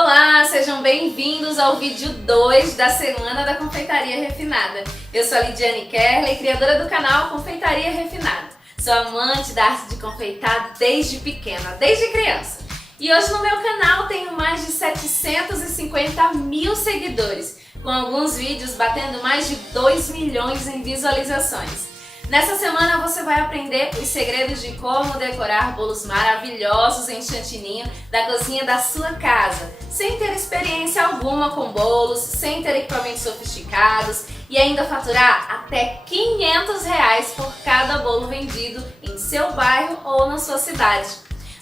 Olá, sejam bem-vindos ao vídeo 2 da Semana da Confeitaria Refinada. Eu sou a Lidiane Kerley, criadora do canal Confeitaria Refinada. Sou amante da arte de confeitar desde pequena, desde criança. E hoje no meu canal tenho mais de 750 mil seguidores, com alguns vídeos batendo mais de 2 milhões em visualizações. Nessa semana você vai aprender os segredos de como decorar bolos maravilhosos em chantininho da cozinha da sua casa, sem ter experiência alguma com bolos, sem ter equipamentos sofisticados e ainda faturar até R$500 por cada bolo vendido em seu bairro ou na sua cidade.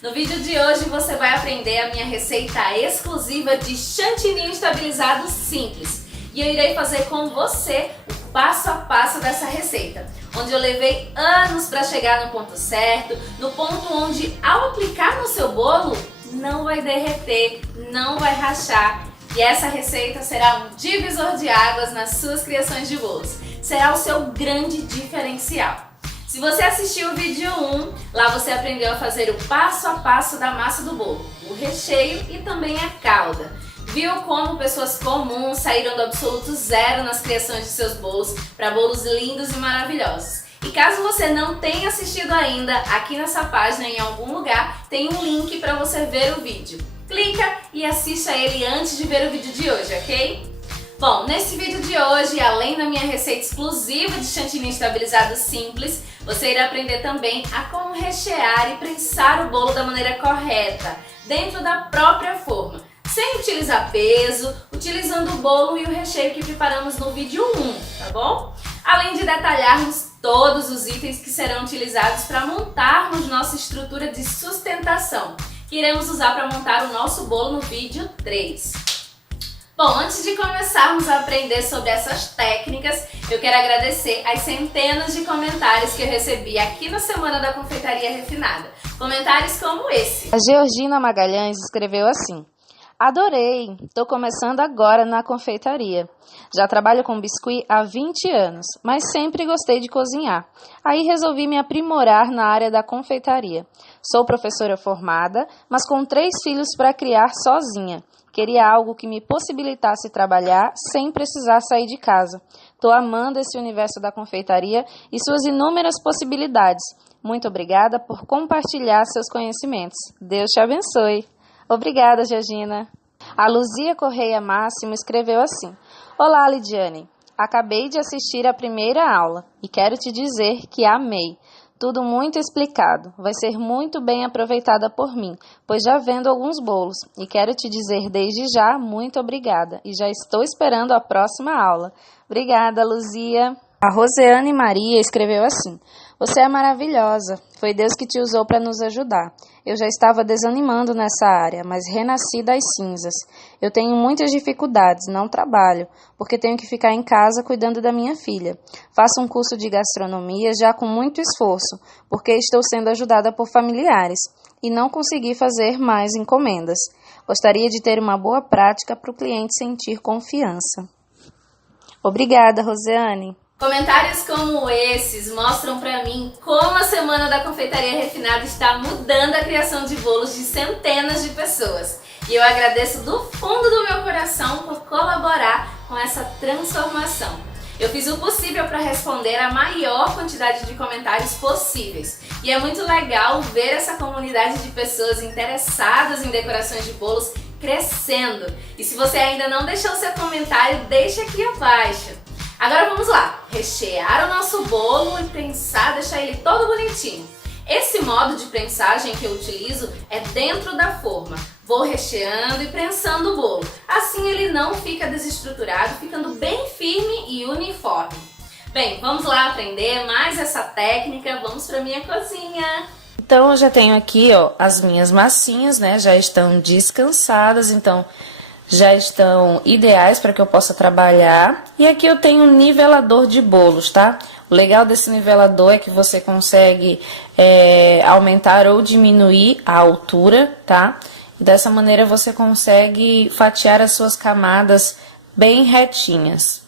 No vídeo de hoje você vai aprender a minha receita exclusiva de chantininho estabilizado simples e eu irei fazer com você o passo a passo dessa receita, onde eu levei anos para chegar no ponto certo, no ponto onde ao aplicar no seu bolo não vai derreter, não vai rachar. E essa receita será um divisor de águas nas suas criações de bolos. Será o seu grande diferencial. Se você assistiu o vídeo 1, lá você aprendeu a fazer o passo a passo da massa do bolo, o recheio e também a calda. Viu como pessoas comuns saíram do absoluto zero nas criações de seus bolos para bolos lindos e maravilhosos. E caso você não tenha assistido ainda, aqui nessa página em algum lugar tem um link para você ver o vídeo. Clica e assista ele antes de ver o vídeo de hoje, ok? Bom, nesse vídeo de hoje, além da minha receita exclusiva de chantilly estabilizado simples, você irá aprender também a como rechear e prensar o bolo da maneira correta, dentro da própria forma, sem utilizar peso, utilizando o bolo e o recheio que preparamos no vídeo 1, tá bom? Além de detalharmos todos os itens que serão utilizados para montarmos nossa estrutura de sustentação, que iremos usar para montar o nosso bolo no vídeo 3. Bom, antes de começarmos a aprender sobre essas técnicas, eu quero agradecer as centenas de comentários que eu recebi aqui na Semana da Confeitaria Refinada. Comentários como esse. A Georgina Magalhães escreveu assim: adorei! Tô começando agora na confeitaria. Já trabalho com biscuit há 20 anos, mas sempre gostei de cozinhar. Aí resolvi me aprimorar na área da confeitaria. Sou professora formada, mas com 3 filhos para criar sozinha. Queria algo que me possibilitasse trabalhar sem precisar sair de casa. Tô amando esse universo da confeitaria e suas inúmeras possibilidades. Muito obrigada por compartilhar seus conhecimentos. Deus te abençoe. Obrigada, Georgina. A Luzia Correia Máximo escreveu assim: olá, Lidiane. Acabei de assistir a primeira aula e quero te dizer que amei. Tudo muito explicado. Vai ser muito bem aproveitada por mim, pois já vendo alguns bolos. E quero te dizer desde já muito obrigada. E já estou esperando a próxima aula. Obrigada, Luzia. A Roseane Maria escreveu assim: você é maravilhosa. Foi Deus que te usou para nos ajudar. Eu já estava desanimando nessa área, mas renasci das cinzas. Eu tenho muitas dificuldades, não trabalho, porque tenho que ficar em casa cuidando da minha filha. Faço um curso de gastronomia já com muito esforço, porque estou sendo ajudada por familiares e não consegui fazer mais encomendas. Gostaria de ter uma boa prática para o cliente sentir confiança. Obrigada, Roseane. Comentários como esses mostram pra mim como a Semana da Confeitaria Refinada está mudando a criação de bolos de centenas de pessoas. E eu agradeço do fundo do meu coração por colaborar com essa transformação. Eu fiz o possível para responder a maior quantidade de comentários possíveis. E é muito legal ver essa comunidade de pessoas interessadas em decorações de bolos crescendo. E se você ainda não deixou seu comentário, deixa aqui abaixo. Agora vamos lá, rechear o nosso bolo e prensar, deixar ele todo bonitinho. Esse modo de prensagem que eu utilizo é dentro da forma. Vou recheando e prensando o bolo. Assim ele não fica desestruturado, ficando bem firme e uniforme. Bem, vamos lá aprender mais essa técnica, vamos para minha cozinha. Então eu já tenho aqui, ó, as minhas massinhas, né, já estão descansadas, então já estão ideais para que eu possa trabalhar. E aqui eu tenho um nivelador de bolos, tá? O legal desse nivelador é que você consegue aumentar ou diminuir a altura, tá? E dessa maneira você consegue fatiar as suas camadas bem retinhas.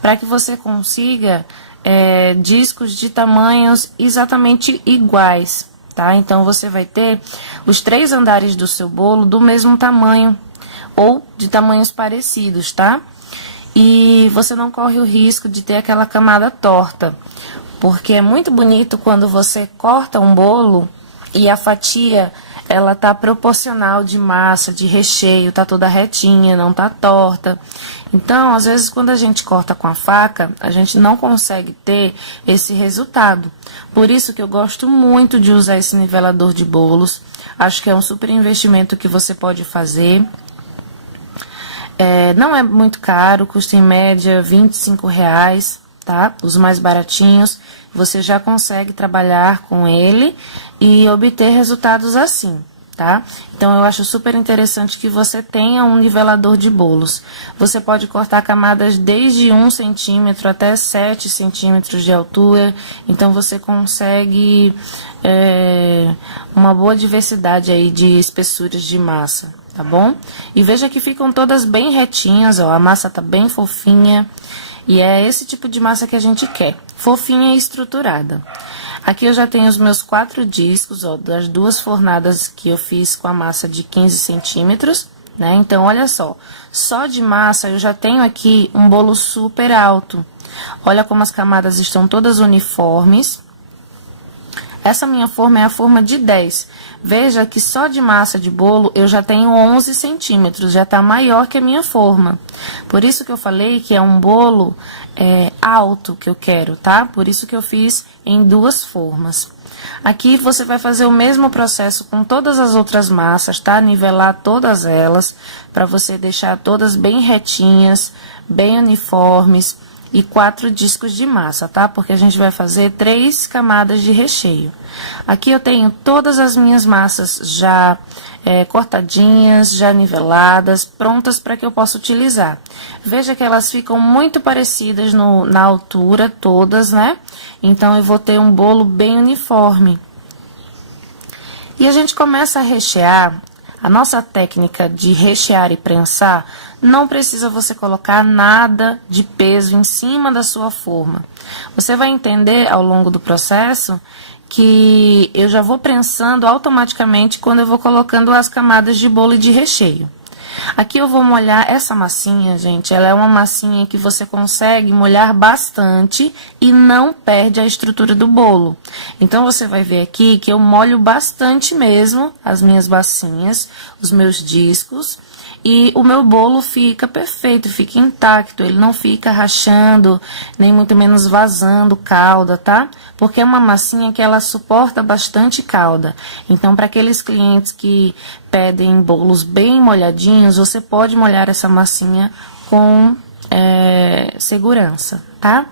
Para que você consiga discos de tamanhos exatamente iguais, tá? Então, você vai ter os 3 andares do seu bolo do mesmo tamanho ou de tamanhos parecidos, tá? E você não corre o risco de ter aquela camada torta, porque é muito bonito quando você corta um bolo e a fatia, ela tá proporcional de massa, de recheio, tá toda retinha, não tá torta. Então, às vezes, quando a gente corta com a faca, a gente não consegue ter esse resultado. Por isso que eu gosto muito de usar esse nivelador de bolos. Acho que é um super investimento que você pode fazer. Não é muito caro, custa em média R$25, tá? Os mais baratinhos, você já consegue trabalhar com ele e obter resultados assim, tá? Então, eu acho super interessante que você tenha um nivelador de bolos. Você pode cortar camadas desde 1 centímetro até 7 centímetros de altura, então você consegue uma boa diversidade aí de espessuras de massa, tá bom? E veja que ficam todas bem retinhas, ó, a massa tá bem fofinha. E é esse tipo de massa que a gente quer, fofinha e estruturada. Aqui eu já tenho os meus 4 discos, ó, das 2 fornadas que eu fiz com a massa de 15 centímetros, né? Então, olha só de massa eu já tenho aqui um bolo super alto. Olha como as camadas estão todas uniformes. Essa minha forma é a forma de 10. Veja que só de massa de bolo eu já tenho 11 centímetros, já tá maior que a minha forma. Por isso que eu falei que é um bolo alto que eu quero, tá? Por isso que eu fiz em 2 formas. Aqui você vai fazer o mesmo processo com todas as outras massas, tá? Nivelar todas elas, para você deixar todas bem retinhas, bem uniformes. E 4 discos de massa, tá? Porque a gente vai fazer 3 camadas de recheio. Aqui eu tenho todas as minhas massas já cortadinhas, já niveladas, prontas para que eu possa utilizar. Veja que elas ficam muito parecidas na altura, todas, né? Então, eu vou ter um bolo bem uniforme. E a gente começa a rechear. A nossa técnica de rechear e prensar, não precisa você colocar nada de peso em cima da sua forma. Você vai entender ao longo do processo que eu já vou prensando automaticamente quando eu vou colocando as camadas de bolo e de recheio. Aqui eu vou molhar essa massinha, gente, ela é uma massinha que você consegue molhar bastante e não perde a estrutura do bolo. Então, você vai ver aqui que eu molho bastante mesmo as minhas massinhas, os meus discos, e o meu bolo fica perfeito, fica intacto, ele não fica rachando, nem muito menos vazando calda, tá? Porque é uma massinha que ela suporta bastante calda. Então, para aqueles clientes que pedem bolos bem molhadinhos, você pode molhar essa massinha com segurança, tá?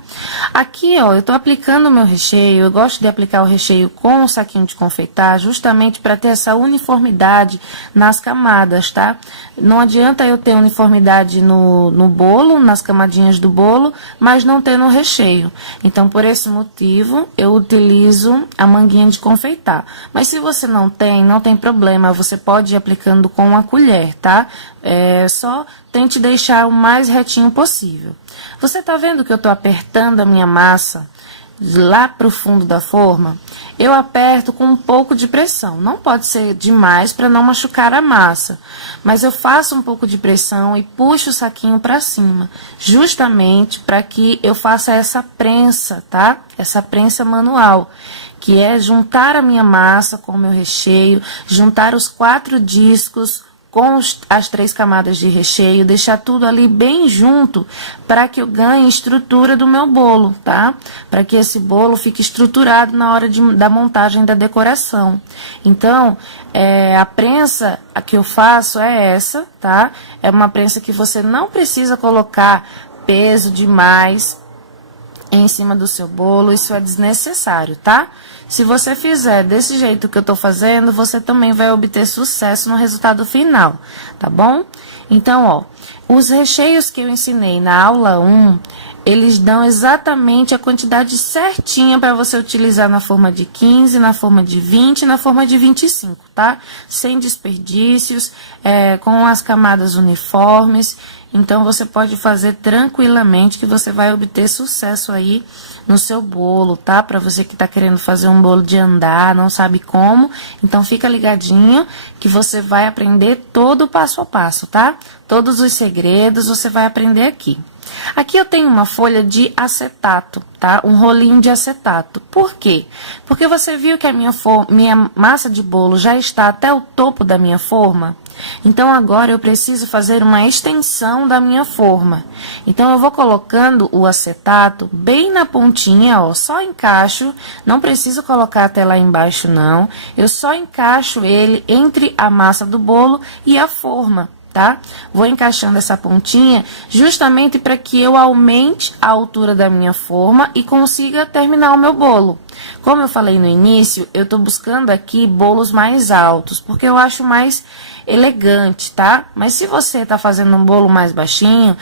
Aqui, ó, eu tô aplicando o meu recheio. Eu gosto de aplicar o recheio com o saquinho de confeitar, justamente para ter essa uniformidade nas camadas, tá? Não adianta eu ter uniformidade no bolo, nas camadinhas do bolo, mas não ter no recheio. Então, por esse motivo, eu utilizo a manguinha de confeitar. Mas se você não tem problema, você pode ir aplicando com a colher, tá? Só tente deixar o mais retinho possível. Você tá vendo que eu tô apertando a minha massa lá pro fundo da forma? Eu aperto com um pouco de pressão. Não pode ser demais para não machucar a massa. Mas eu faço um pouco de pressão e puxo o saquinho para cima. Justamente para que eu faça essa prensa, tá? Essa prensa manual. Que é juntar a minha massa com o meu recheio, juntar os 4 discos com as 3 camadas de recheio, deixar tudo ali bem junto para que eu ganhe estrutura do meu bolo, tá? Para que esse bolo fique estruturado na hora da montagem da decoração. Então, a prensa que eu faço é essa, tá? É uma prensa que você não precisa colocar peso demais em cima do seu bolo, isso é desnecessário, tá? Se você fizer desse jeito que eu tô fazendo, você também vai obter sucesso no resultado final, tá bom? Então, ó, os recheios que eu ensinei na aula 1, eles dão exatamente a quantidade certinha para você utilizar na forma de 15, na forma de 20 e na forma de 25, tá? Sem desperdícios, com as camadas uniformes. Então, você pode fazer tranquilamente que você vai obter sucesso aí no seu bolo, tá? Para você que tá querendo fazer um bolo de andar, não sabe como, então fica ligadinho que você vai aprender todo o passo a passo, tá? Todos os segredos você vai aprender aqui. Aqui eu tenho uma folha de acetato, tá? Um rolinho de acetato. Por quê? Porque você viu que a minha massa de bolo já está até o topo da minha forma? Então, agora eu preciso fazer uma extensão da minha forma. Então, eu vou colocando o acetato bem na pontinha, ó, só encaixo, não preciso colocar até lá embaixo, não. Eu só encaixo ele entre a massa do bolo e a forma, tá? Vou encaixando essa pontinha justamente para que eu aumente a altura da minha forma e consiga terminar o meu bolo. Como eu falei no início, eu tô buscando aqui bolos mais altos, porque eu acho mais elegante, tá? Mas se você tá fazendo um bolo mais baixinho,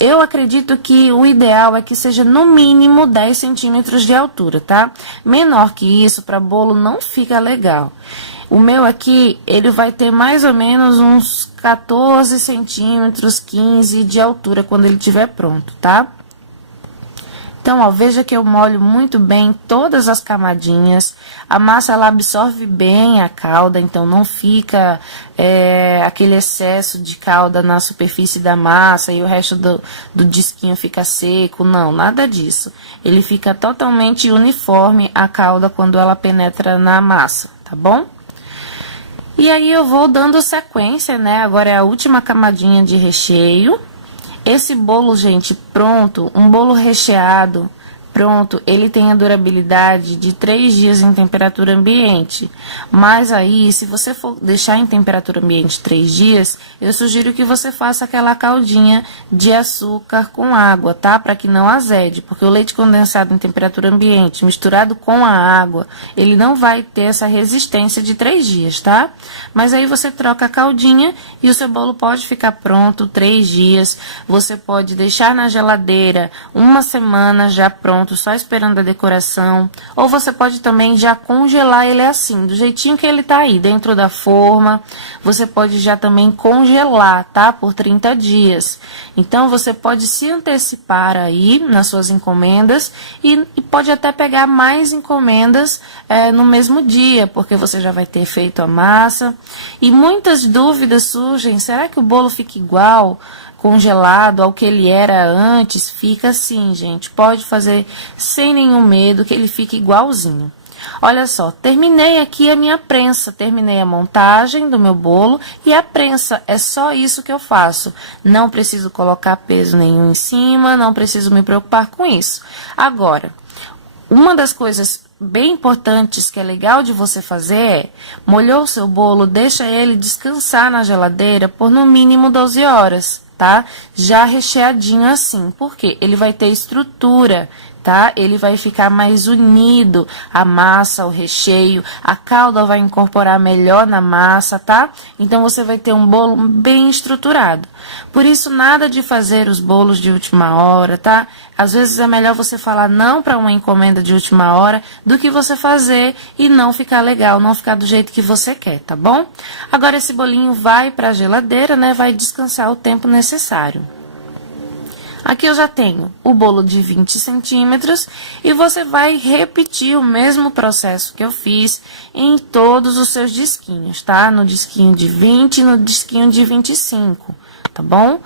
eu acredito que o ideal é que seja no mínimo 10 centímetros de altura, tá? Menor que isso, para bolo não fica legal. O meu aqui, ele vai ter mais ou menos uns 14 centímetros, 15 de altura quando ele estiver pronto, tá? Então, ó, veja que eu molho muito bem todas as camadinhas. A massa, ela absorve bem a calda, então não fica aquele excesso de calda na superfície da massa e o resto do disquinho fica seco. Não, nada disso. Ele fica totalmente uniforme a calda quando ela penetra na massa, tá bom? E aí eu vou dando sequência, né? Agora é a última camadinha de recheio. Esse bolo, gente, pronto, um bolo recheado, pronto, ele tem a durabilidade de 3 dias em temperatura ambiente. Mas aí, se você for deixar em temperatura ambiente 3 dias, eu sugiro que você faça aquela caldinha de açúcar com água, tá? Para que não azede, porque o leite condensado em temperatura ambiente misturado com a água, ele não vai ter essa resistência de 3 dias, tá? Mas aí você troca a caldinha e o seu bolo pode ficar pronto 3 dias. Você pode deixar na geladeira 1 semana já pronto, só esperando a decoração, ou você pode também já congelar ele assim, do jeitinho que ele tá aí, dentro da forma. Você pode já também congelar, tá? Por 30 dias. Então, você pode se antecipar aí nas suas encomendas e pode até pegar mais encomendas no mesmo dia, porque você já vai ter feito a massa. E muitas dúvidas surgem, será que o bolo fica igual congelado ao que ele era antes? Fica assim, gente. Pode fazer sem nenhum medo que ele fique igualzinho. Olha só, terminei aqui a minha prensa, terminei a montagem do meu bolo e a prensa, é só isso que eu faço. Não preciso colocar peso nenhum em cima, não preciso me preocupar com isso. Agora, uma das coisas bem importantes que é legal de você fazer é, molhou o seu bolo, deixa ele descansar na geladeira por no mínimo 12 horas. Tá? Já recheadinho assim, porque ele vai ter estrutura, tá? Ele vai ficar mais unido, a massa, o recheio, a calda vai incorporar melhor na massa, tá? Então, você vai ter um bolo bem estruturado. Por isso, nada de fazer os bolos de última hora, tá? Às vezes é melhor você falar não para uma encomenda de última hora do que você fazer e não ficar legal, não ficar do jeito que você quer, tá bom? Agora, esse bolinho vai para a geladeira, né? Vai descansar o tempo necessário. Aqui eu já tenho o bolo de 20 centímetros e você vai repetir o mesmo processo que eu fiz em todos os seus disquinhos, tá? No disquinho de 20 e no disquinho de 25, tá bom?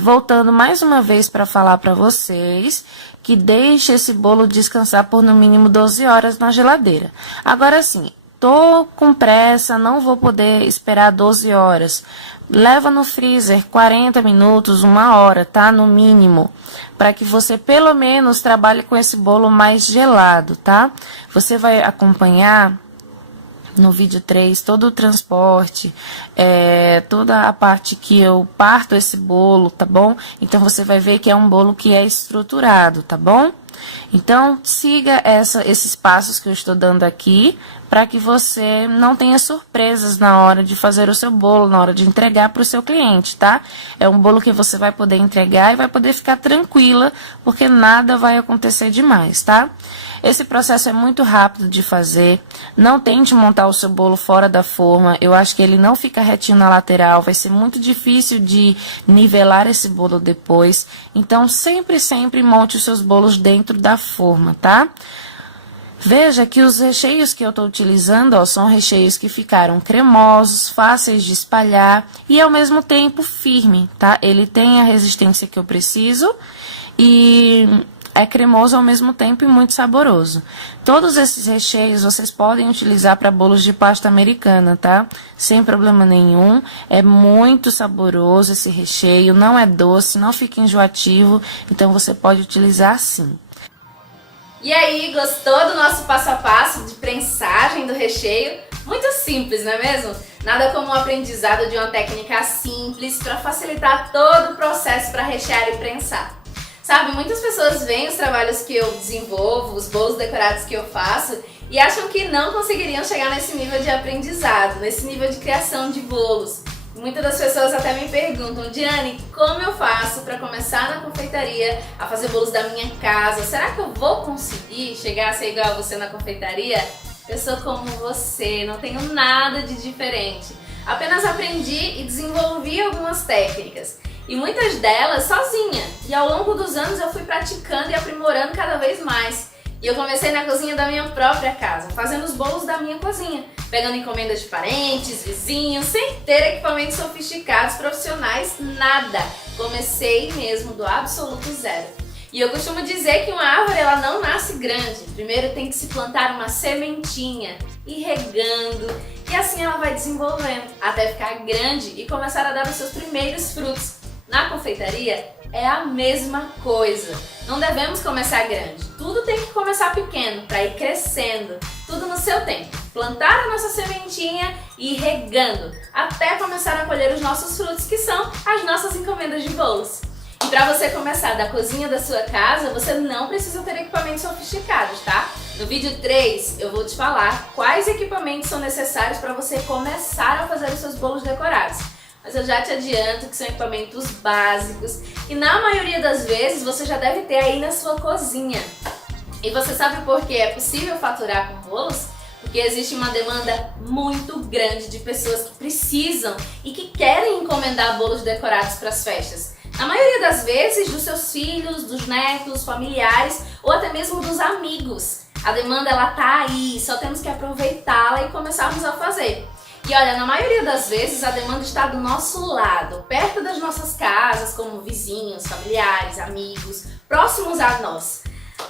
Voltando mais uma vez para falar para vocês que deixe esse bolo descansar por no mínimo 12 horas na geladeira. Agora sim, tô com pressa, não vou poder esperar 12 horas. Leva no freezer 40 minutos, 1 hora, tá? No mínimo, para que você pelo menos trabalhe com esse bolo mais gelado, tá? Você vai acompanhar no vídeo 3 todo o transporte, toda a parte que eu parto esse bolo, tá bom? Então, você vai ver que é um bolo que é estruturado, tá bom? Então, siga esses passos que eu estou dando aqui, para que você não tenha surpresas na hora de fazer o seu bolo, na hora de entregar para o seu cliente, tá? É um bolo que você vai poder entregar e vai poder ficar tranquila, porque nada vai acontecer demais, tá? Esse processo é muito rápido de fazer. Não tente montar o seu bolo fora da forma. Eu acho que ele não fica retinho na lateral. Vai ser muito difícil de nivelar esse bolo depois. Então, sempre monte os seus bolos dentro da forma, tá? Veja que os recheios que eu estou utilizando, ó, são recheios que ficaram cremosos, fáceis de espalhar e ao mesmo tempo firme, tá? Ele tem a resistência que eu preciso e é cremoso ao mesmo tempo e muito saboroso. Todos esses recheios vocês podem utilizar para bolos de pasta americana, tá? Sem problema nenhum. É muito saboroso esse recheio, não é doce, não fica enjoativo, então você pode utilizar sim. E aí, gostou do nosso passo a passo de prensagem do recheio? Muito simples, não é mesmo? Nada como o aprendizado de uma técnica simples para facilitar todo o processo para rechear e prensar. Sabe, muitas pessoas veem os trabalhos que eu desenvolvo, os bolos decorados que eu faço e acham que não conseguiriam chegar nesse nível de aprendizado, nesse nível de criação de bolos. Muitas das pessoas até me perguntam: Diane, como eu faço para começar na confeitaria a fazer bolos da minha casa? Será que eu vou conseguir chegar a ser igual a você na confeitaria? Eu sou como você, não tenho nada de diferente. Apenas aprendi e desenvolvi algumas técnicas. E muitas delas sozinha. E ao longo dos anos eu fui praticando e aprimorando cada vez mais. E eu comecei na cozinha da minha própria casa, fazendo os bolos da minha cozinha, pegando encomendas de parentes, vizinhos, sem ter equipamentos sofisticados, profissionais, nada. Comecei mesmo do absoluto zero. E eu costumo dizer que uma árvore ela não nasce grande. Primeiro tem que se plantar uma sementinha, ir regando, e assim ela vai desenvolvendo até ficar grande e começar a dar os seus primeiros frutos. Na confeitaria é a mesma coisa. Não devemos começar grande. Tudo tem que começar pequeno para ir crescendo. Tudo no seu tempo. Plantar a nossa sementinha e ir regando até começar a colher os nossos frutos, que são as nossas encomendas de bolos. E para você começar da cozinha da sua casa, você não precisa ter equipamentos sofisticados, tá? No vídeo 3 eu vou te falar quais equipamentos são necessários para você começar a fazer os seus bolos decorados. Mas eu já te adianto que são equipamentos básicos e na maioria das vezes você já deve ter aí na sua cozinha. E você sabe por que é possível faturar com bolos? Porque existe uma demanda muito grande de pessoas que precisam e que querem encomendar bolos decorados para as festas. Na maioria das vezes, dos seus filhos, dos netos, familiares ou até mesmo dos amigos. A demanda ela tá aí, só temos que aproveitá-la e começarmos a fazer. E olha, na maioria das vezes a demanda está do nosso lado, perto das nossas casas, como vizinhos, familiares, amigos, próximos a nós.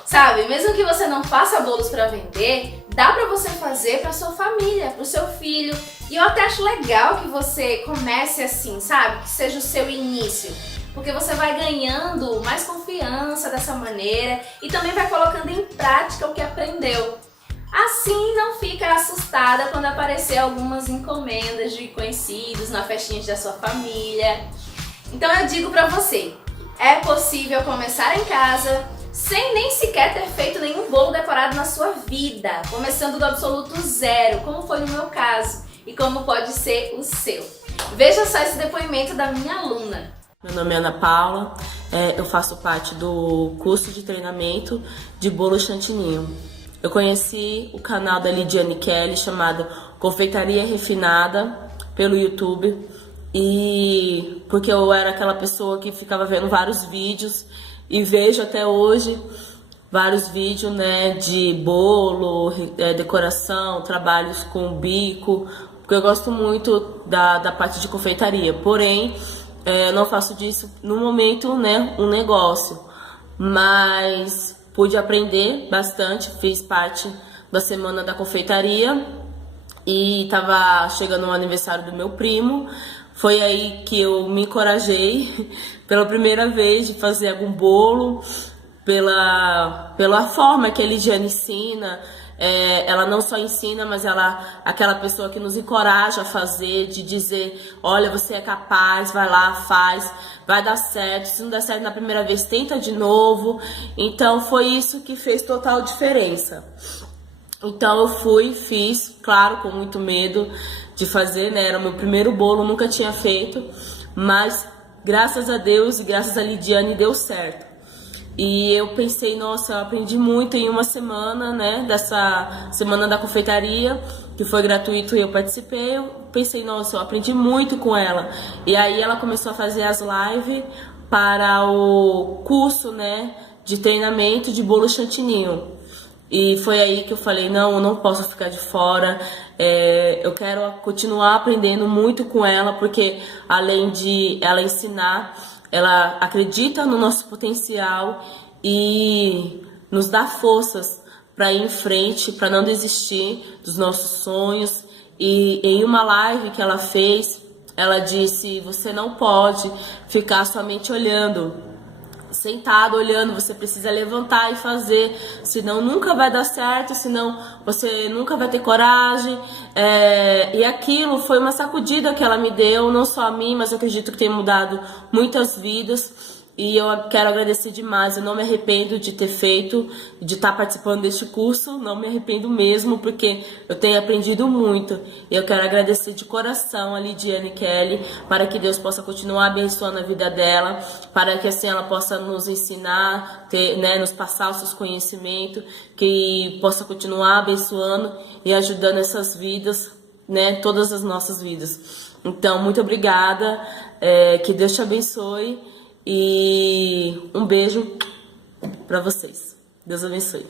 Sabe, mesmo que você não faça bolos para vender, dá para você fazer para sua família, para o seu filho. E eu até acho legal que você comece assim, sabe? Que seja o seu início. Porque você vai ganhando mais confiança dessa maneira e também vai colocando em prática o que aprendeu. Assim não fica assustada quando aparecer algumas encomendas de conhecidos na festinha da sua família. Então eu digo pra você, é possível começar em casa sem nem sequer ter feito nenhum bolo decorado na sua vida, começando do absoluto zero, como foi no meu caso e como pode ser o seu. Veja só esse depoimento da minha aluna. Meu nome é Ana Paula, eu faço parte do curso de treinamento de bolo chantininho. Eu conheci o canal da Lidiane Kelly chamado Confeitaria Refinada pelo YouTube e porque eu era aquela pessoa que ficava vendo vários vídeos e vejo até hoje vários vídeos, né, de bolo, decoração, trabalhos com bico, porque eu gosto muito da parte de confeitaria, porém não faço disso no momento, né, um negócio, mas pude aprender bastante, fiz parte da Semana da Confeitaria e estava chegando o aniversário do meu primo. Foi aí que eu me encorajei pela primeira vez de fazer algum bolo, pela forma que a Lidiane ensina. Ela não só ensina, mas ela aquela pessoa que nos encoraja a fazer, de dizer, olha, você é capaz, vai lá, faz, vai dar certo, se não der certo na primeira vez, tenta de novo. Então foi isso que fez total diferença. Então eu fui, fiz, claro, com muito medo de fazer, né? Era o meu primeiro bolo, nunca tinha feito, mas graças a Deus e graças a Lidiane deu certo. E eu pensei, nossa, eu aprendi muito em uma semana, né? Dessa semana da confeitaria, que foi gratuito e eu participei. Eu pensei, nossa, eu aprendi muito com ela. E aí ela começou a fazer as lives para o curso, né? De treinamento de bolo chantininho. E foi aí que eu falei, não, eu não posso ficar de fora, eu quero continuar aprendendo muito com ela, porque além de ela ensinar, ela acredita no nosso potencial e nos dá forças para ir em frente, para não desistir dos nossos sonhos. E em uma live que ela fez, ela disse, você não pode ficar somente olhando, sentado olhando, você precisa levantar e fazer, senão nunca vai dar certo, senão você nunca vai ter coragem. E aquilo foi uma sacudida que ela me deu, não só a mim, mas eu acredito que tem mudado muitas vidas. E eu quero agradecer demais, eu não me arrependo de ter feito, de estar participando deste curso, não me arrependo mesmo, porque eu tenho aprendido muito. E eu quero agradecer de coração a Lidiane Kelly, para que Deus possa continuar abençoando a vida dela, para que assim ela possa nos ensinar, nos passar os seus conhecimentos, que possa continuar abençoando e ajudando essas vidas, né, todas as nossas vidas. Então, muito obrigada, que Deus te abençoe. E um beijo para vocês. Deus abençoe.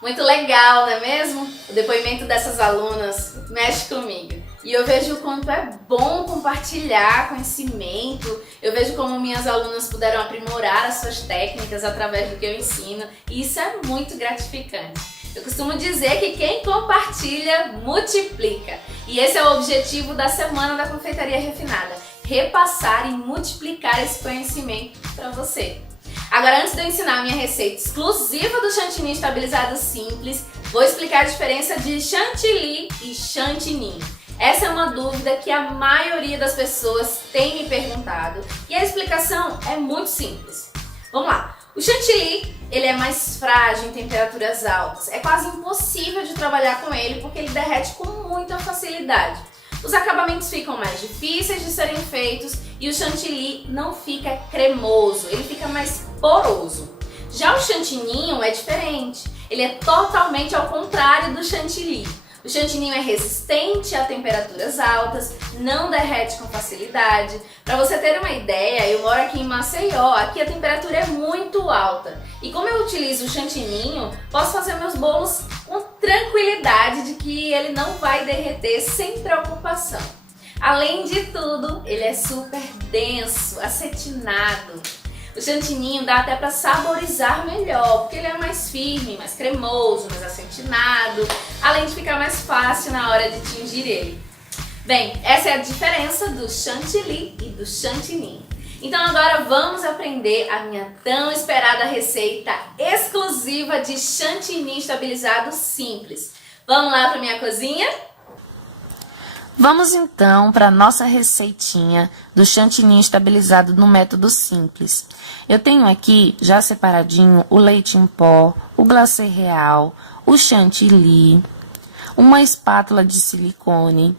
Muito legal, não é mesmo? O depoimento dessas alunas mexe comigo. E eu vejo o quanto é bom compartilhar conhecimento. Eu vejo como minhas alunas puderam aprimorar as suas técnicas através do que eu ensino. E isso é muito gratificante. Eu costumo dizer que quem compartilha, multiplica. E esse é o objetivo da Semana da Confeitaria Refinada. Repassar e multiplicar esse conhecimento para você. Agora, antes de eu ensinar a minha receita exclusiva do chantilly estabilizado simples, vou explicar a diferença de chantilly e chantininho. Essa é uma dúvida que a maioria das pessoas tem me perguntado e a explicação é muito simples. Vamos lá! O chantilly, ele é mais frágil em temperaturas altas. É quase impossível de trabalhar com ele porque ele derrete com muita facilidade. Os acabamentos ficam mais difíceis de serem feitos e o chantilly não fica cremoso, ele fica mais poroso. Já o chantininho é diferente, ele é totalmente ao contrário do chantilly. O chantininho é resistente a temperaturas altas, não derrete com facilidade. Para você ter uma ideia, eu moro aqui em Maceió, aqui a temperatura é muito alta. E como eu utilizo o chantininho, posso fazer meus bolos com tranquilidade de que ele não vai derreter sem preocupação. Além de tudo, ele é super denso, acetinado. O chantininho dá até para saborizar melhor, porque ele é mais firme, mais cremoso, mais acetinado, além de ficar mais fácil na hora de tingir ele. Bem, essa é a diferença do chantilly e do chantininho. Então agora vamos aprender a minha tão esperada receita exclusiva de chantilly estabilizado simples. Vamos lá para minha cozinha? Vamos então para a nossa receitinha do chantilly estabilizado no método simples. Eu tenho aqui já separadinho o leite em pó, o glacê real, o chantilly, uma espátula de silicone,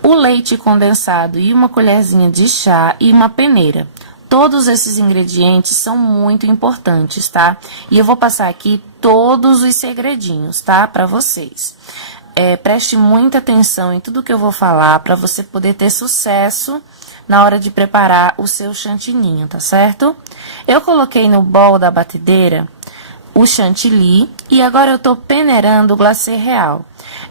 o leite condensado e uma colherzinha de chá e uma peneira. Todos esses ingredientes são muito importantes, tá? E eu vou passar aqui todos os segredinhos, tá? Para vocês. Preste muita atenção em tudo que eu vou falar para você poder ter sucesso na hora de preparar o seu chantininho, tá certo? Eu coloquei no bol da batedeira o chantilly e agora eu tô peneirando o glacê real.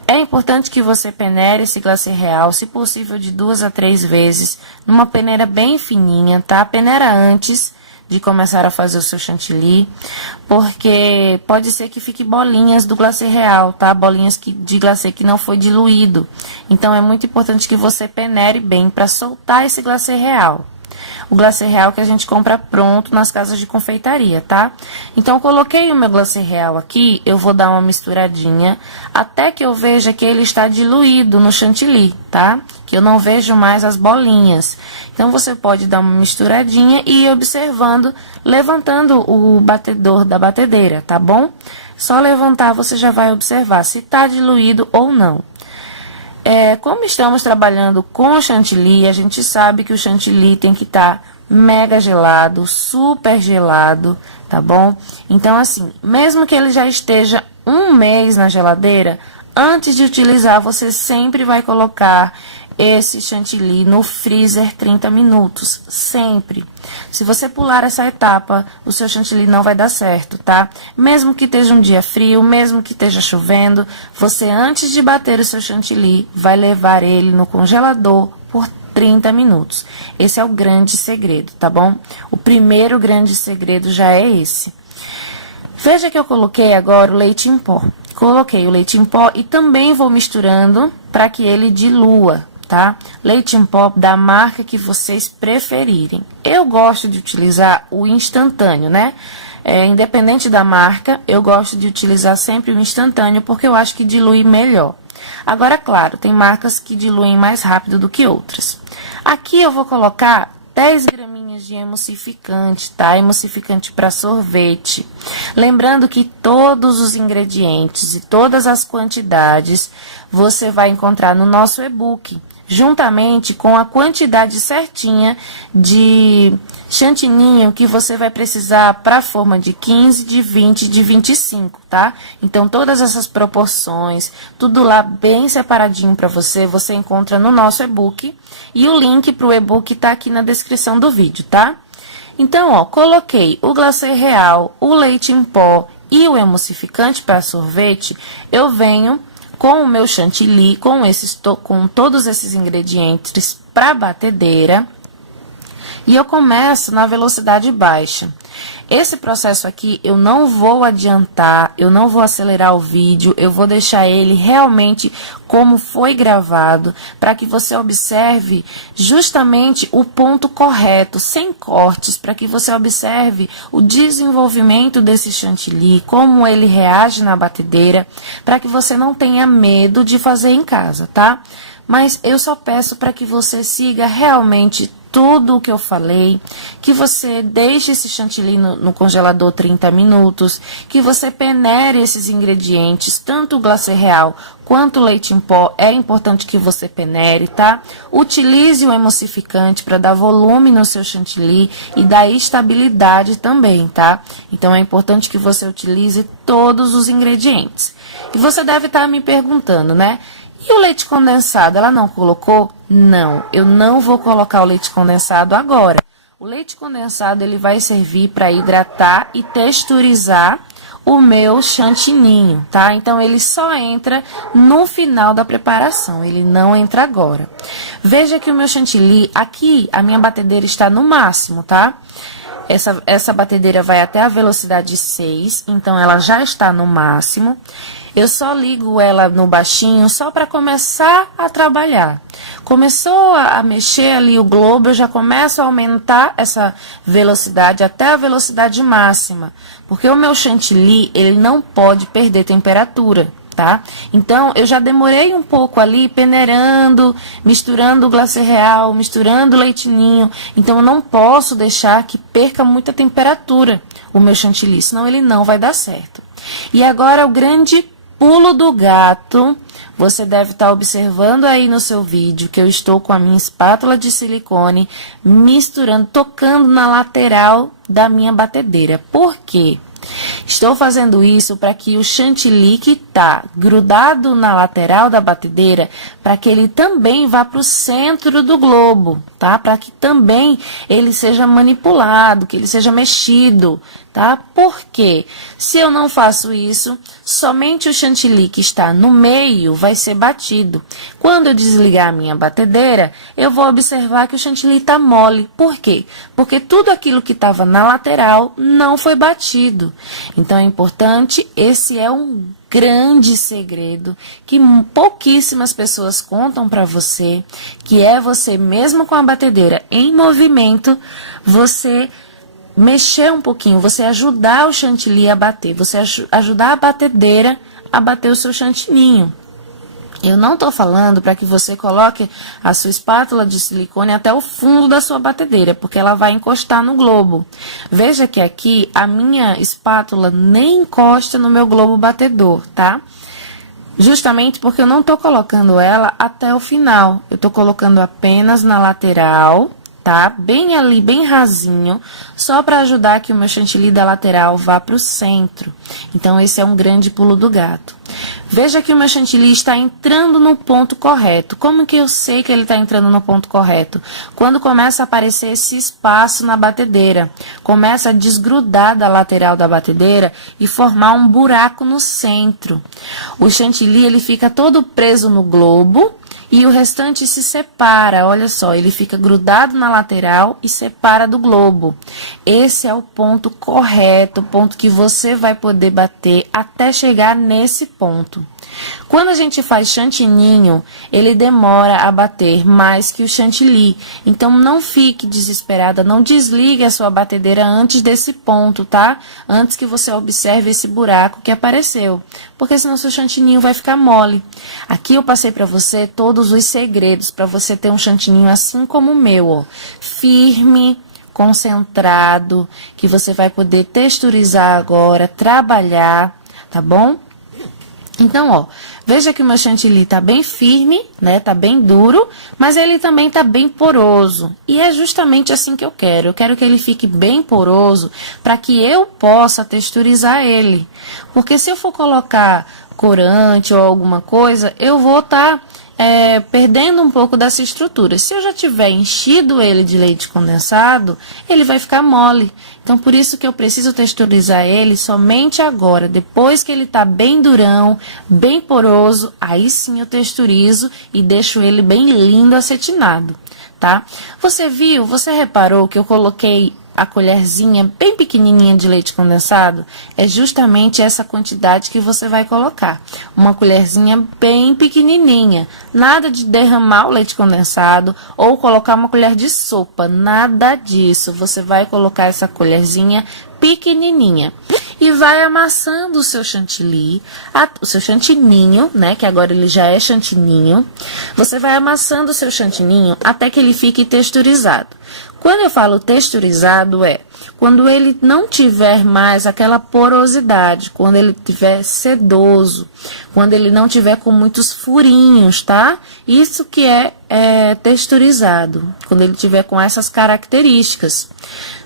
É importante que você peneire esse glacê real, se possível de 2 a 3 vezes, numa peneira bem fininha, tá? Peneira antes de começar a fazer o seu chantilly, porque pode ser que fique bolinhas do glacê real, tá? Bolinhas de glacê que não foi diluído. Então, é muito importante que você peneire bem para soltar esse glacê real. O glacê real que a gente compra pronto nas casas de confeitaria, tá? Então, coloquei o meu glacê real aqui, eu vou dar uma misturadinha até que eu veja que ele está diluído no chantilly, tá? Que eu não vejo mais as bolinhas. Então, você pode dar uma misturadinha e ir observando, levantando o batedor da batedeira, tá bom? Só levantar você já vai observar se está diluído ou não. Como estamos trabalhando com chantilly, a gente sabe que o chantilly tem que estar mega gelado, super gelado, tá bom? Então, assim, mesmo que ele já esteja um mês na geladeira, antes de utilizar, você sempre vai colocar esse chantilly no freezer 30 minutos, sempre. Se você pular essa etapa, o seu chantilly não vai dar certo, tá? Mesmo que esteja um dia frio, mesmo que esteja chovendo, você antes de bater o seu chantilly, vai levar ele no congelador por 30 minutos. Esse é o grande segredo, tá bom? O primeiro grande segredo já é esse. Veja que eu coloquei agora o leite em pó. Coloquei o leite em pó e também vou misturando para que ele dilua, tá? Leite em pó da marca que vocês preferirem. Eu gosto de utilizar o instantâneo, né? Independente da marca, eu gosto de utilizar sempre o instantâneo porque eu acho que dilui melhor. Agora, claro, tem marcas que diluem mais rápido do que outras. Aqui eu vou colocar 10 graminhas de emulsificante, tá? Emulsificante para sorvete. Lembrando que todos os ingredientes e todas as quantidades você vai encontrar no nosso e-book, juntamente com a quantidade certinha de chantininho que você vai precisar para a forma de 15, de 20, de 25, tá? Então, todas essas proporções, tudo lá bem separadinho para você, você encontra no nosso e-book. E o link para o e-book tá aqui na descrição do vídeo, tá? Então, ó, coloquei o glacê real, o leite em pó e o emulsificante para sorvete. Eu venho com o meu chantilly, com todos esses ingredientes para a batedeira. E eu começo na velocidade baixa. Esse processo aqui eu não vou adiantar, eu não vou acelerar o vídeo, eu vou deixar ele realmente como foi gravado, para que você observe justamente o ponto correto, sem cortes, para que você observe o desenvolvimento desse chantilly, como ele reage na batedeira, para que você não tenha medo de fazer em casa, tá? Mas eu só peço para que você siga realmente tudo o que eu falei, que você deixe esse chantilly no congelador 30 minutos, que você peneire esses ingredientes, tanto o glacê real quanto o leite em pó, é importante que você peneire, tá? Utilize o emulsificante para dar volume no seu chantilly e dar estabilidade também, tá? Então, é importante que você utilize todos os ingredientes. E você deve estar me perguntando, né? E o leite condensado, ela não colocou? Não, eu não vou colocar o leite condensado agora. O leite condensado, ele vai servir para hidratar e texturizar o meu chantininho, tá? Então, ele só entra no final da preparação, ele não entra agora. Veja que o meu chantilly, aqui, a minha batedeira está no máximo, tá? Essa batedeira vai até a velocidade 6, então ela já está no máximo. Eu só ligo ela no baixinho só para começar a trabalhar. Começou a mexer ali o globo, eu já começo a aumentar essa velocidade até a velocidade máxima. Porque o meu chantilly, ele não pode perder temperatura, tá? Então, eu já demorei um pouco ali peneirando, misturando o glacê real, misturando o leite ninho. Então, eu não posso deixar que perca muita temperatura o meu chantilly, senão ele não vai dar certo. E agora o grande pulo do gato, você deve estar observando aí no seu vídeo que eu estou com a minha espátula de silicone misturando, tocando na lateral da minha batedeira. Por quê? Estou fazendo isso para que o chantilly que está grudado na lateral da batedeira, para que ele também vá para o centro do globo, tá? Para que também ele seja manipulado, que ele seja mexido, tá? Porque se eu não faço isso, somente o chantilly que está no meio vai ser batido. Quando eu desligar a minha batedeira, eu vou observar que o chantilly está mole. Por quê? Porque tudo aquilo que estava na lateral não foi batido. Então, é importante, esse é um grande segredo que pouquíssimas pessoas contam para você, que é você mesmo com a batedeira em movimento, você mexer um pouquinho, você ajudar o chantilly a bater, você ajudar a batedeira a bater o seu chantininho. Eu não tô falando para que você coloque a sua espátula de silicone até o fundo da sua batedeira, porque ela vai encostar no globo. Veja que aqui a minha espátula nem encosta no meu globo batedor, tá? Justamente porque eu não tô colocando ela até o final. Eu tô colocando apenas na lateral, tá? Bem ali, bem rasinho, só para ajudar que o meu chantilly da lateral vá para o centro. Então, esse é um grande pulo do gato. Veja que o meu chantilly está entrando no ponto correto. Como que eu sei que ele está entrando no ponto correto? Quando começa a aparecer esse espaço na batedeira. Começa a desgrudar da lateral da batedeira e formar um buraco no centro. O chantilly, ele fica todo preso no globo e o restante se separa. Olha só, ele fica grudado na lateral e separa do globo. Esse é o ponto correto, o ponto que você vai poder bater até chegar nesse ponto. Quando a gente faz chantininho, ele demora a bater mais que o chantilly. Então, não fique desesperada, não desligue a sua batedeira antes desse ponto, tá? Antes que você observe esse buraco que apareceu, porque senão seu chantininho vai ficar mole. Aqui eu passei para você todos os segredos para você ter um chantininho assim como o meu, ó. Firme, concentrado, que você vai poder texturizar agora, trabalhar, tá bom? Então, ó, veja que o meu chantilly tá bem firme, né? Tá bem duro, mas ele também tá bem poroso. E é justamente assim que eu quero. Eu quero que ele fique bem poroso para que eu possa texturizar ele. Porque se eu for colocar corante ou alguma coisa, eu vou estar perdendo um pouco dessa estrutura. Se eu já tiver enchido ele de leite condensado, ele vai ficar mole. Então, por isso que eu preciso texturizar ele somente agora. Depois que ele tá bem durão, bem poroso, aí sim eu texturizo e deixo ele bem lindo acetinado, tá? Você viu, você reparou que eu coloquei a colherzinha bem pequenininha de leite condensado? É justamente essa quantidade que você vai colocar. Uma colherzinha bem pequenininha. Nada de derramar o leite condensado ou colocar uma colher de sopa. Nada disso. Você vai colocar essa colherzinha pequenininha. E vai amassando o seu chantilly, o seu chantininho, né? Que agora ele já é chantininho. Você vai amassando o seu chantininho até que ele fique texturizado. Quando eu falo texturizado quando ele não tiver mais aquela porosidade, quando ele tiver sedoso, quando ele não tiver com muitos furinhos, tá? Isso que é texturizado, quando ele tiver com essas características.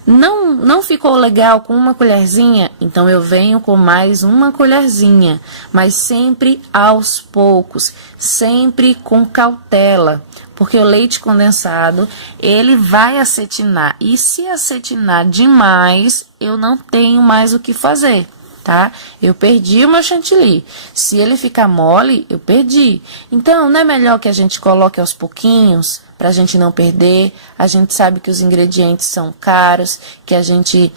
Não ficou legal com uma colherzinha? Então eu venho com mais uma colherzinha, mas sempre aos poucos, sempre com cautela. Porque o leite condensado, ele vai acetinar. E se acetinar demais, eu não tenho mais o que fazer, tá? Eu perdi o meu chantilly. Se ele ficar mole, eu perdi. Então, não é melhor que a gente coloque aos pouquinhos, pra gente não perder? A gente sabe que os ingredientes são caros, que a gente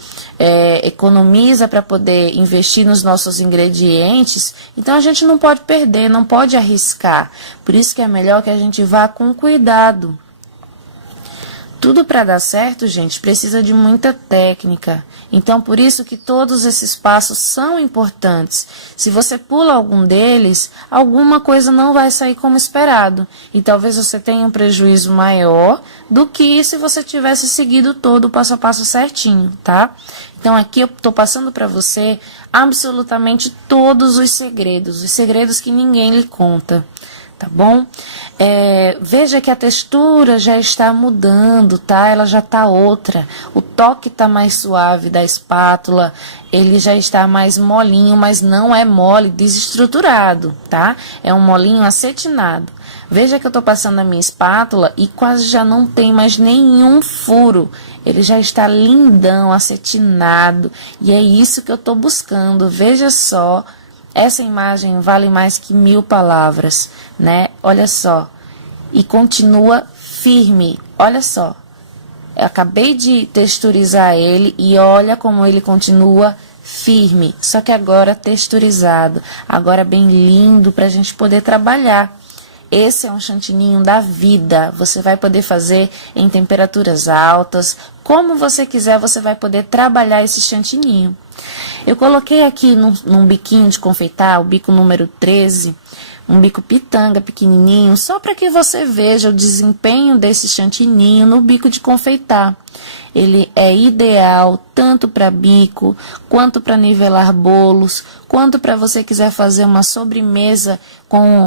economiza para poder investir nos nossos ingredientes, então a gente não pode perder, não pode arriscar. Por isso que é melhor que a gente vá com cuidado. Tudo para dar certo, gente, precisa de muita técnica. Então, por isso que todos esses passos são importantes. Se você pula algum deles, alguma coisa não vai sair como esperado. E talvez você tenha um prejuízo maior do que se você tivesse seguido todo o passo a passo certinho, tá? Então, aqui eu estou passando para você absolutamente todos os segredos que ninguém lhe conta. Tá bom? Veja que a textura já está mudando, tá? Ela já tá outra. O toque tá mais suave da espátula, ele já está mais molinho, mas não é mole desestruturado, tá? É um molinho acetinado. Veja que eu tô passando a minha espátula e quase já não tem mais nenhum furo. Ele já está lindão, acetinado. E é isso que eu tô buscando. Veja só. Essa imagem vale mais que 1000 palavras, né? Olha só. E continua firme. Olha só. Eu acabei de texturizar ele e olha como ele continua firme. Só que agora texturizado. Agora bem lindo para a gente poder trabalhar. Esse é um chantininho da vida. Você vai poder fazer em temperaturas altas. Como você quiser, você vai poder trabalhar esse chantininho. Eu coloquei aqui num biquinho de confeitar, o bico número 13, um bico pitanga pequenininho, só para que você veja o desempenho desse chantininho no bico de confeitar. Ele é ideal tanto para bico, quanto para nivelar bolos, quanto para você quiser fazer uma sobremesa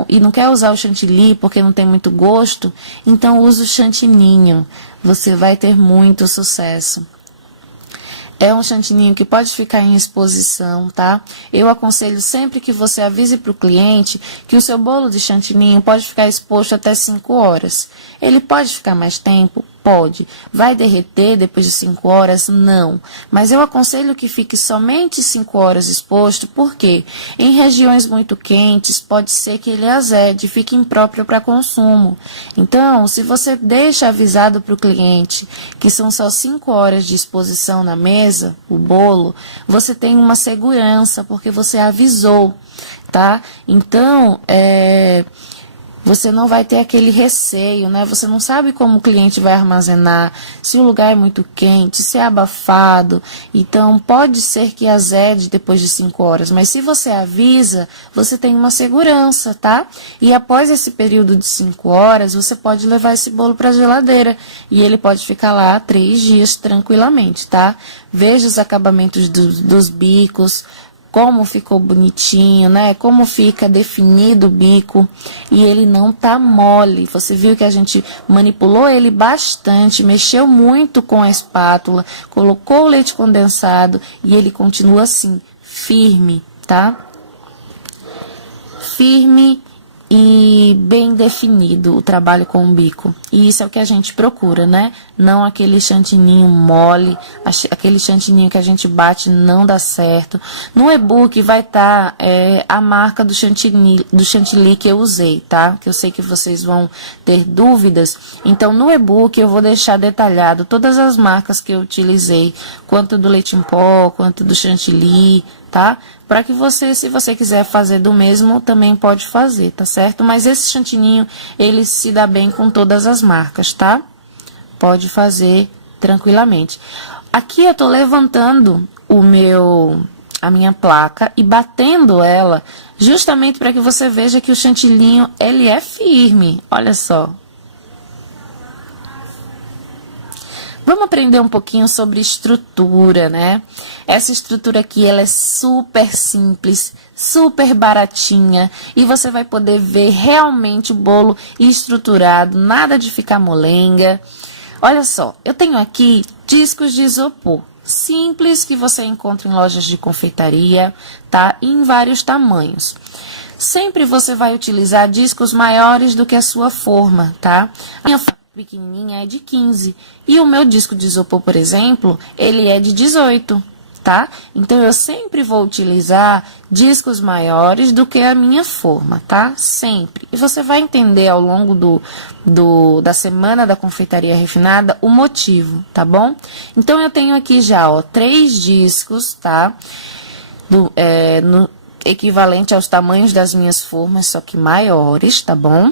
e não quer usar o chantilly porque não tem muito gosto, então use o chantininho. Você vai ter muito sucesso. É um chantininho que pode ficar em exposição, tá? Eu aconselho sempre que você avise para o cliente que o seu bolo de chantininho pode ficar exposto até 5 horas. Ele pode ficar mais tempo? Pode. Vai derreter depois de 5 horas? Não. Mas eu aconselho que fique somente 5 horas exposto, porque em regiões muito quentes pode ser que ele azede, fique impróprio para consumo. Então, se você deixa avisado para o cliente que são só 5 horas de exposição na mesa, o bolo, você tem uma segurança, porque você avisou, tá? Então, você não vai ter aquele receio, né? Você não sabe como o cliente vai armazenar, se o lugar é muito quente, se é abafado. Então, pode ser que azede depois de 5 horas, mas se você avisa, você tem uma segurança, tá? E após esse período de 5 horas, você pode levar esse bolo para a geladeira e ele pode ficar lá 3 dias tranquilamente, tá? Veja os acabamentos dos bicos, como ficou bonitinho, né? Como fica definido o bico e ele não tá mole. Você viu que a gente manipulou ele bastante, mexeu muito com a espátula, colocou o leite condensado e ele continua assim, firme, tá? Firme e bem definido o trabalho com o bico. E isso é o que a gente procura, né? Não aquele chantininho mole, aquele chantininho que a gente bate não dá certo. No e-book vai estar a marca do chantilly que eu usei, tá? Que eu sei que vocês vão ter dúvidas. Então, no e-book eu vou deixar detalhado todas as marcas que eu utilizei, quanto do leite em pó, quanto do chantilly, tá? Para que você, se você quiser fazer do mesmo, também pode fazer, tá certo? Mas esse chantininho, ele se dá bem com todas as marcas, tá? Pode fazer tranquilamente. Aqui eu tô levantando a minha placa e batendo ela, justamente para que você veja que o chantillinho, ele é firme. Olha só. Vamos aprender um pouquinho sobre estrutura, né? Essa estrutura aqui, ela é super simples, super baratinha e você vai poder ver realmente o bolo estruturado, nada de ficar molenga. Olha só, eu tenho aqui discos de isopor simples que você encontra em lojas de confeitaria, tá? E em vários tamanhos. Sempre você vai utilizar discos maiores do que a sua forma, tá? A minha pequenininha é de 15 e o meu disco de isopor, por exemplo, ele é de 18, tá? Então eu sempre vou utilizar discos maiores do que a minha forma, tá? Sempre. E você vai entender ao longo da semana da confeitaria refinada o motivo, tá bom? Então eu tenho aqui já, ó, 3 discos, tá? No equivalente aos tamanhos das minhas formas, só que maiores, tá bom?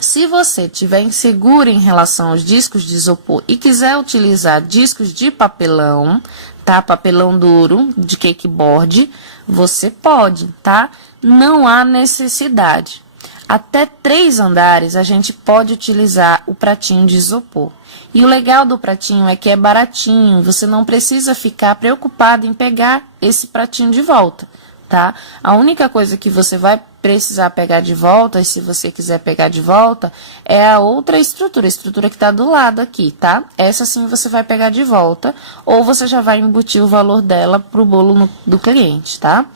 Se você estiver inseguro em relação aos discos de isopor e quiser utilizar discos de papelão, tá? Papelão duro, de cake board, você pode, tá? Não há necessidade. Até 3 andares a gente pode utilizar o pratinho de isopor. E o legal do pratinho é que é baratinho, você não precisa ficar preocupado em pegar esse pratinho de volta, tá? A única coisa que você vai precisar pegar de volta, e se você quiser pegar de volta, é a outra estrutura, a estrutura que está do lado aqui, tá? Essa sim você vai pegar de volta, ou você já vai embutir o valor dela pro bolo do cliente, tá?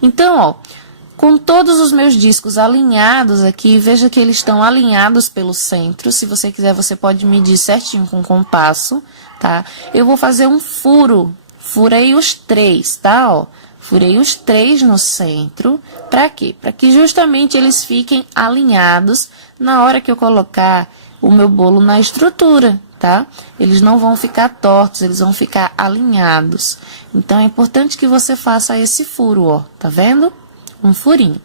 Então, ó, com todos os meus discos alinhados aqui, veja que eles estão alinhados pelo centro. Se você quiser, você pode medir certinho com compasso, tá? Eu vou fazer um furo, furei os 3, tá, ó? Furei os 3 no centro, para quê? Para que justamente eles fiquem alinhados na hora que eu colocar o meu bolo na estrutura, tá? Eles não vão ficar tortos, eles vão ficar alinhados. Então, é importante que você faça esse furo, ó, tá vendo? Um furinho.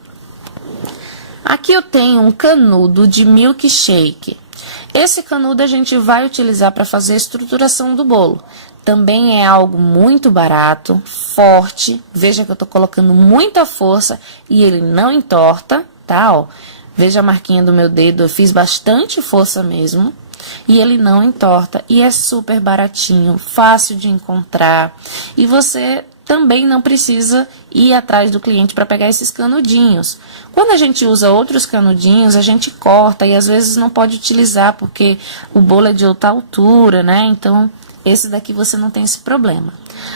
Aqui eu tenho um canudo de milkshake. Esse canudo a gente vai utilizar para fazer a estruturação do bolo. Também é algo muito barato, forte. Veja que eu tô colocando muita força e ele não entorta, tá? Ó, veja a marquinha do meu dedo, eu fiz bastante força mesmo. E ele não entorta e é super baratinho, fácil de encontrar. E você também não precisa ir atrás do cliente para pegar esses canudinhos. Quando a gente usa outros canudinhos, a gente corta e às vezes não pode utilizar porque o bolo é de outra altura, né? Então, esse daqui você não tem esse problema.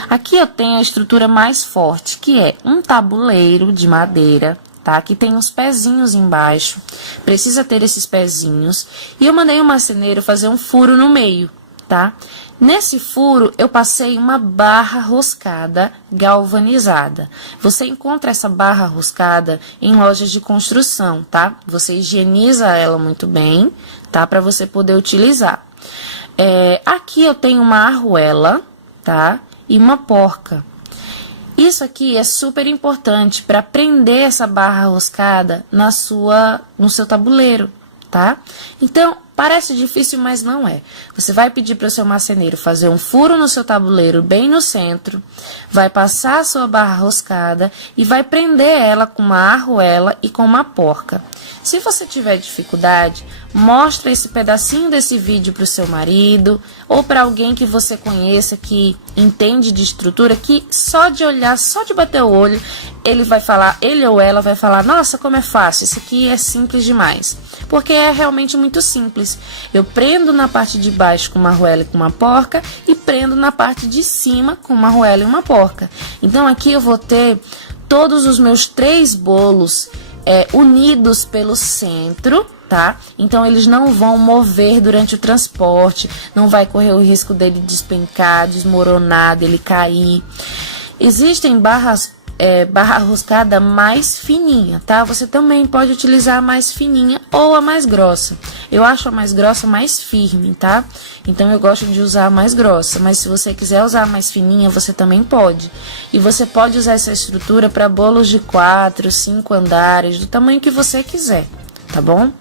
Aqui eu tenho a estrutura mais forte, que é um tabuleiro de madeira, tá? Que tem uns pezinhos embaixo, precisa ter esses pezinhos. E eu mandei o marceneiro fazer um furo no meio, tá? Nesse furo, eu passei uma barra roscada galvanizada. Você encontra essa barra roscada em lojas de construção, tá? Você higieniza ela muito bem, tá? Para você poder utilizar. Aqui eu tenho uma arruela, tá? E uma porca. Isso aqui é super importante para prender essa barra roscada no seu tabuleiro, tá? Então, parece difícil, mas não é. Você vai pedir para o seu marceneiro fazer um furo no seu tabuleiro bem no centro, vai passar a sua barra roscada e vai prender ela com uma arruela e com uma porca. Se você tiver dificuldade, mostra esse pedacinho desse vídeo para o seu marido ou para alguém que você conheça que entende de estrutura, que só de olhar, só de bater o olho, ele ou ela vai falar: nossa, como é fácil, isso aqui é simples demais. Porque é realmente muito simples. Eu prendo na parte de baixo com uma arruela e com uma porca e prendo na parte de cima com uma arruela e uma porca. Então aqui eu vou ter todos os meus 3 bolos unidos pelo centro, tá? Então eles não vão mover durante o transporte, não vai correr o risco dele despencar, desmoronar, dele cair. Existem barra roscada mais fininha, tá? Você também pode utilizar a mais fininha ou a mais grossa. Eu acho a mais grossa mais firme, tá? Então eu gosto de usar a mais grossa, mas se você quiser usar a mais fininha, você também pode. E você pode usar essa estrutura para bolos de 4, 5 andares, do tamanho que você quiser, tá bom?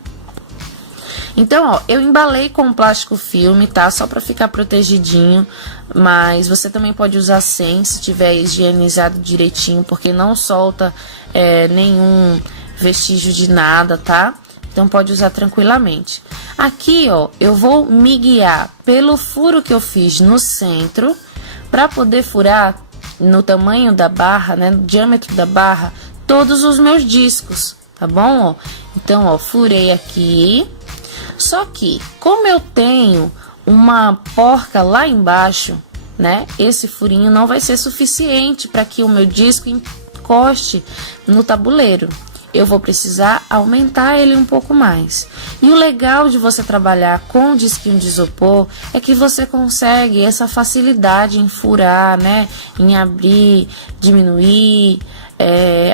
Então, ó, eu embalei com plástico filme, tá? Só pra ficar protegidinho, mas você também pode usar sem, se tiver higienizado direitinho, porque não solta nenhum vestígio de nada, tá? Então, pode usar tranquilamente. Aqui, ó, eu vou me guiar pelo furo que eu fiz no centro, pra poder furar no tamanho da barra, né, no diâmetro da barra, todos os meus discos, tá bom? Ó? Então, ó, furei aqui. Só que, como eu tenho uma porca lá embaixo, né? Esse furinho não vai ser suficiente para que o meu disco encoste no tabuleiro. Eu vou precisar aumentar ele um pouco mais. E o legal de você trabalhar com o disquinho de isopor é que você consegue essa facilidade em furar, né? Em abrir, diminuir,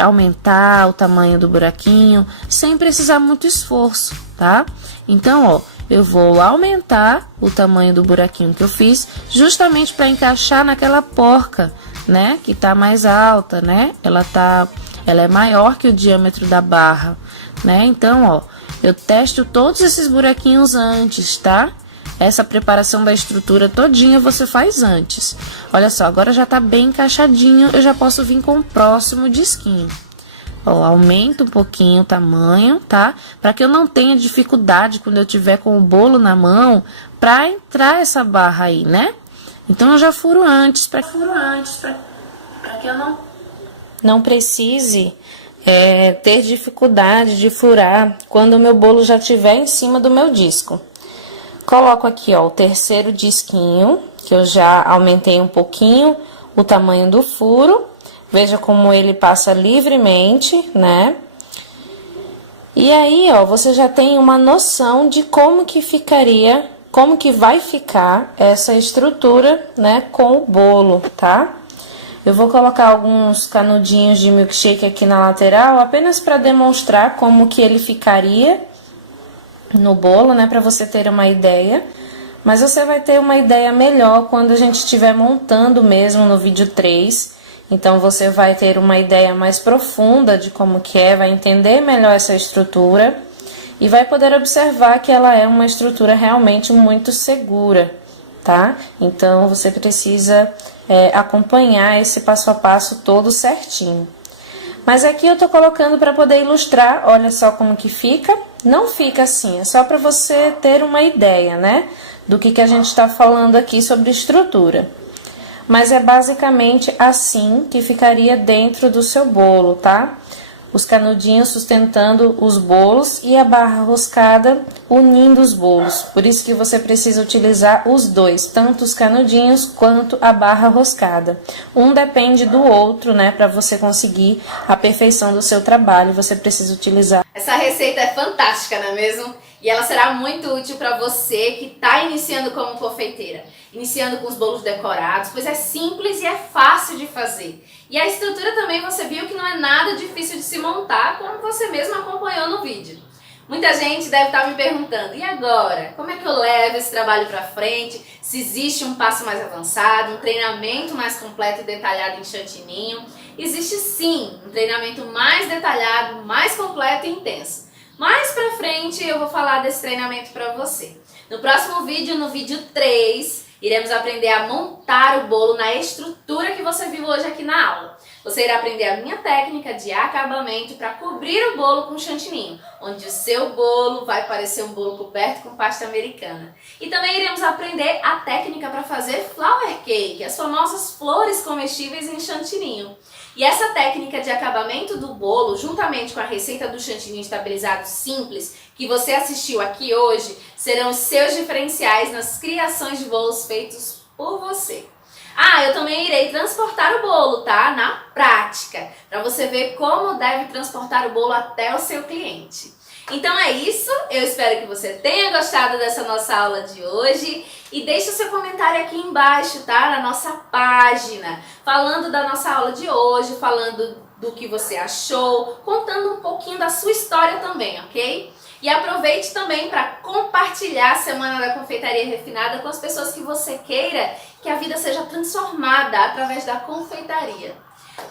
aumentar o tamanho do buraquinho, sem precisar muito esforço, tá? Então, ó, eu vou aumentar o tamanho do buraquinho que eu fiz, justamente para encaixar naquela porca, né? Que tá mais alta, né? Ela é maior que o diâmetro da barra, né? Então, ó, eu testo todos esses buraquinhos antes, tá? Essa preparação da estrutura todinha você faz antes. Olha só, agora já tá bem encaixadinho, eu já posso vir com o próximo disquinho. Ó, aumento um pouquinho o tamanho, tá? Para que eu não tenha dificuldade quando eu tiver com o bolo na mão para entrar essa barra aí, né? Então eu já furo antes, para que eu não precise ter dificuldade de furar quando o meu bolo já estiver em cima do meu disco. Coloco aqui, ó, o terceiro disquinho, que eu já aumentei um pouquinho o tamanho do furo. Veja como ele passa livremente, né? E aí, ó, você já tem uma noção de como que vai ficar essa estrutura, né, com o bolo, tá? Eu vou colocar alguns canudinhos de milkshake aqui na lateral, apenas para demonstrar como que ele ficaria no bolo, né, para você ter uma ideia. Mas você vai ter uma ideia melhor quando a gente estiver montando mesmo no vídeo 3. Então, você vai ter uma ideia mais profunda de como que vai entender melhor essa estrutura e vai poder observar que ela é uma estrutura realmente muito segura, tá? Então, você precisa acompanhar esse passo a passo todo certinho. Mas aqui eu tô colocando para poder ilustrar, olha só como que fica. Não fica assim, é só para você ter uma ideia, né? Do que a gente está falando aqui sobre estrutura. Mas é basicamente assim que ficaria dentro do seu bolo, tá? Os canudinhos sustentando os bolos e a barra roscada unindo os bolos. Por isso que você precisa utilizar os dois, tanto os canudinhos quanto a barra roscada. Um depende do outro, né? Para você conseguir a perfeição do seu trabalho, você precisa utilizar. Essa receita é fantástica, não é mesmo? E ela será muito útil para você que está iniciando como confeiteira, iniciando com os bolos decorados, pois é simples e é fácil de fazer. E a estrutura também você viu que não é nada difícil de se montar, como você mesmo acompanhou no vídeo. Muita gente deve estar me perguntando, e agora? Como é que eu levo esse trabalho para frente? Se existe um passo mais avançado, um treinamento mais completo e detalhado em chantininho? Existe sim, um treinamento mais detalhado, mais completo e intenso. Mais pra frente eu vou falar desse treinamento pra você. No próximo vídeo, no vídeo 3, iremos aprender a montar o bolo na estrutura que você viu hoje aqui na aula. Você irá aprender a minha técnica de acabamento para cobrir o bolo com chantininho, onde o seu bolo vai parecer um bolo coberto com pasta americana. E também iremos aprender a técnica para fazer flower cake, as famosas flores comestíveis em chantininho. E essa técnica de acabamento do bolo, juntamente com a receita do chantininho estabilizado simples, que você assistiu aqui hoje, serão os seus diferenciais nas criações de bolos feitos por você. Ah, eu também irei transportar o bolo, tá? Na prática, para você ver como deve transportar o bolo até o seu cliente. Então é isso, eu espero que você tenha gostado dessa nossa aula de hoje e deixe o seu comentário aqui embaixo, tá? Na nossa página, falando da nossa aula de hoje, falando do que você achou, contando um pouquinho da sua história também, ok? E aproveite também para compartilhar a Semana da Confeitaria Refinada com as pessoas que você queira que a vida seja transformada através da confeitaria.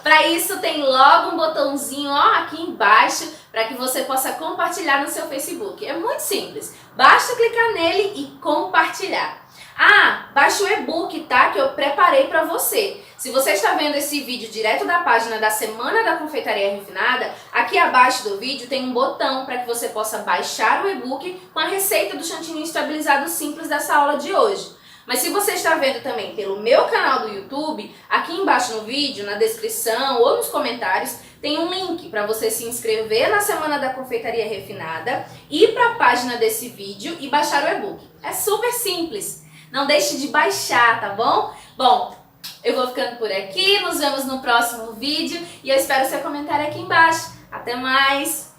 Para isso tem logo um botãozinho aqui embaixo para que você possa compartilhar no seu Facebook. É muito simples, basta clicar nele e compartilhar. Ah, baixe o e-book, tá? Que eu preparei para você. Se você está vendo esse vídeo direto da página da Semana da Confeitaria Refinada, aqui abaixo do vídeo tem um botão para que você possa baixar o e-book com a receita do chantininho estabilizado simples dessa aula de hoje. Mas se você está vendo também pelo meu canal do YouTube, aqui embaixo no vídeo, na descrição ou nos comentários, tem um link para você se inscrever na Semana da Confeitaria Refinada, ir para a página desse vídeo e baixar o e-book. É super simples. Não deixe de baixar, tá bom? Bom, eu vou ficando por aqui, nos vemos no próximo vídeo e eu espero seu comentário aqui embaixo. Até mais!